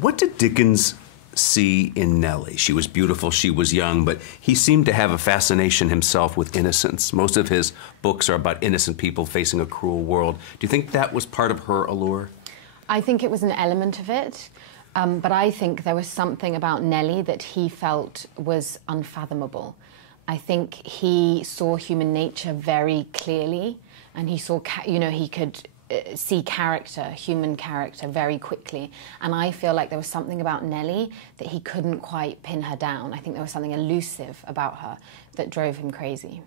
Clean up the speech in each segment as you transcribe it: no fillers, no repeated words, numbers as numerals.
What did Dickens see in Nellie? She was beautiful, she was young, but he seemed to have a fascination himself with innocence. Most of his books are about innocent people facing a cruel world. Do you think that was part of her allure? I think it was an element of it, but I think there was something about Nellie that he felt was unfathomable. I think he saw human nature very clearly, and he saw, he could see character, human character, very quickly. And I feel like there was something about Nellie that he couldn't quite pin her down. I think there was something elusive about her that drove him crazy.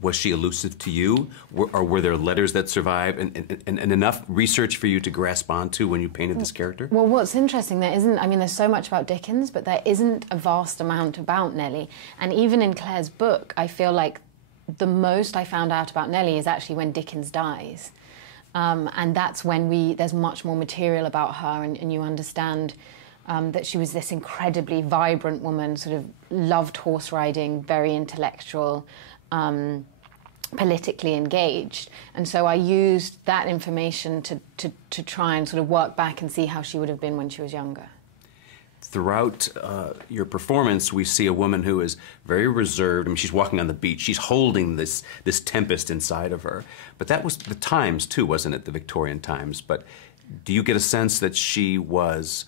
Was she elusive to you? Or were there letters that survived and enough research for you to grasp onto when you painted this character? Well, what's interesting, there's so much about Dickens, but there isn't a vast amount about Nellie. And even in Claire's book, I feel like the most I found out about Nellie is actually when Dickens dies. And that's when there's much more material about her, and you understand that she was this incredibly vibrant woman, sort of loved horse riding, very intellectual, politically engaged. And so I used that information to try and sort of work back and see how she would have been when she was younger. Throughout your performance, we see a woman who is very reserved. I mean, she's walking on the beach. She's holding this tempest inside of her. But that was the times, too, wasn't it? The Victorian times. But do you get a sense that she was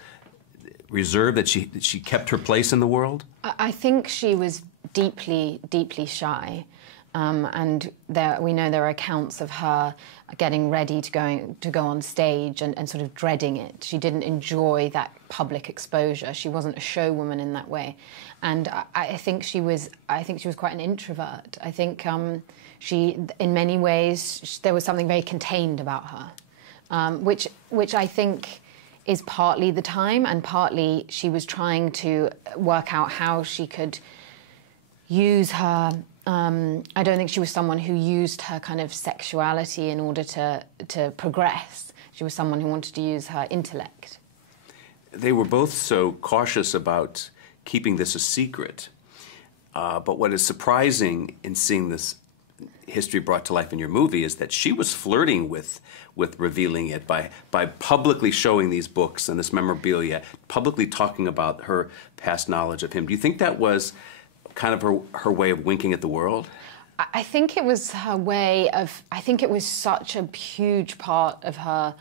reserved, that she kept her place in the world? I think she was deeply, deeply shy. And we know there are accounts of her getting ready to go on stage and sort of dreading it. She didn't enjoy that public exposure. She wasn't a show woman in that way. And I think she was quite an introvert. I think she, in many ways, there was something very contained about her, which I think is partly the time, and partly she was trying to work out how she could use her. I don't think she was someone who used her kind of sexuality in order to progress. She was someone who wanted to use her intellect. They were both so cautious about keeping this a secret. But what is surprising in seeing this history brought to life in your movie is that she was flirting with revealing it by publicly showing these books and this memorabilia, publicly talking about her past knowledge of him. Do you think that was kind of her way of winking at the world? I think it was her way of, I think it was such a huge part of her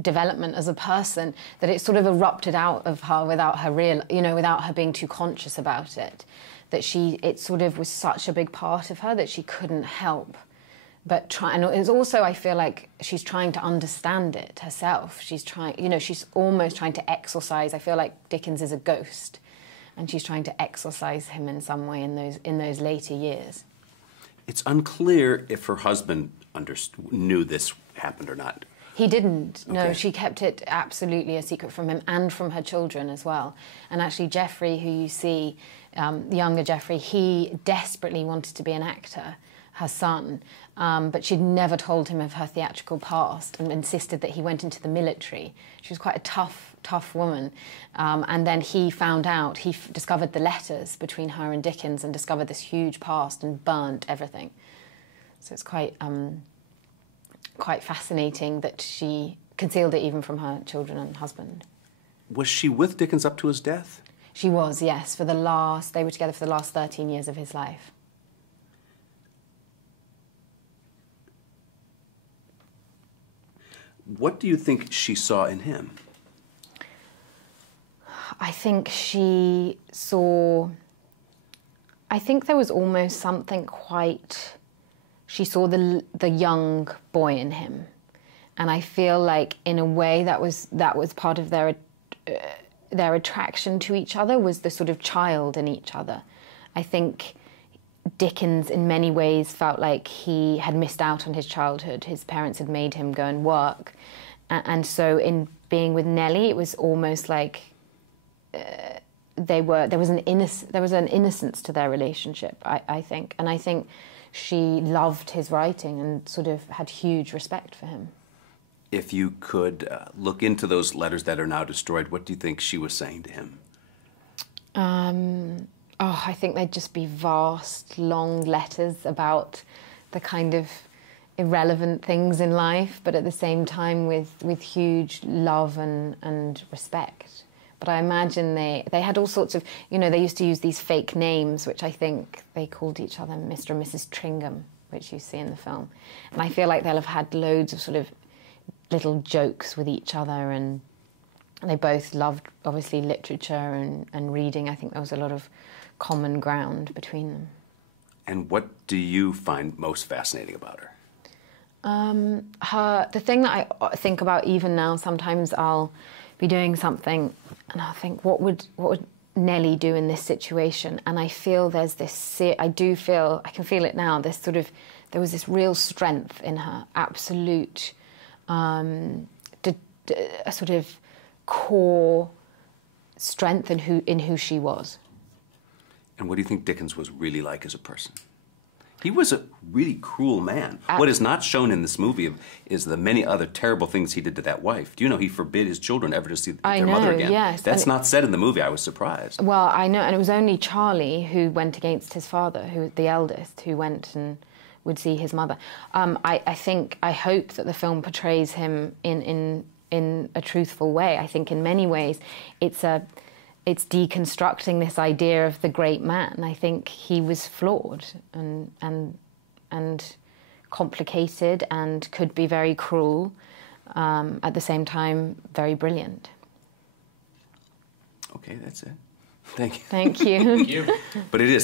development as a person that it sort of erupted out of her without her without her being too conscious about it. That it sort of was such a big part of her that she couldn't help but try. And it's also, I feel like she's trying to understand it herself. She's trying, she's almost trying to exorcise. I feel like Dickens is a ghost, and she's trying to exorcise him in some way in those later years. It's unclear if her husband knew this happened or not. He didn't. Okay. No, she kept it absolutely a secret from him and from her children as well. And actually, Geoffrey, who you see, the younger Geoffrey, he desperately wanted to be an actor, her son, but she'd never told him of her theatrical past and insisted that he went into the military. She was quite a tough woman. And then he found out, he discovered the letters between her and Dickens and discovered this huge past and burnt everything. So it's quite fascinating that she concealed it even from her children and husband. Was she with Dickens up to his death? She was, yes. They were together for the last 13 years of his life. What do you think she saw in him? I think she saw... I think there was almost something quite... She saw the young boy in him. And I feel like, in a way, that was part of their attraction to each other, was the sort of child in each other. I think Dickens, in many ways, felt like he had missed out on his childhood. His parents had made him go and work. And so in being with Nellie, it was almost like there was an innocence to their relationship, I think. And I think she loved his writing and sort of had huge respect for him. If you could look into those letters that are now destroyed, what do you think she was saying to him? I think they'd just be vast, long letters about the kind of irrelevant things in life, but at the same time with huge love and respect. But I imagine they had all sorts of, you know, they used to use these fake names, which I think they called each other Mr. and Mrs. Tringham, which you see in the film. And I feel like they'll have had loads of sort of little jokes with each other, and they both loved, obviously, literature and reading. I think there was a lot of common ground between them. And what do you find most fascinating about her? The thing that I think about even now, sometimes I'll be doing something and I'll think, what would Nellie do in this situation? And I feel there's this, I can feel it now, there was this real strength in her, absolute, a sort of core strength in who she was. And what do you think Dickens was really like as a person? He was a really cruel man. What is not shown in this movie is the many other terrible things he did to that wife. Do you know he forbid his children ever to see their mother again? Yes. That's not said in the movie. I was surprised. Well, I know, and it was only Charlie who went against his father, the eldest, who went and would see his mother. I hope that the film portrays him in a truthful way. I think in many ways it's deconstructing this idea of the great man. I think he was flawed and complicated and could be very cruel, at the same time very brilliant. Okay, that's it. Thank you. Thank you. Thank you. But it is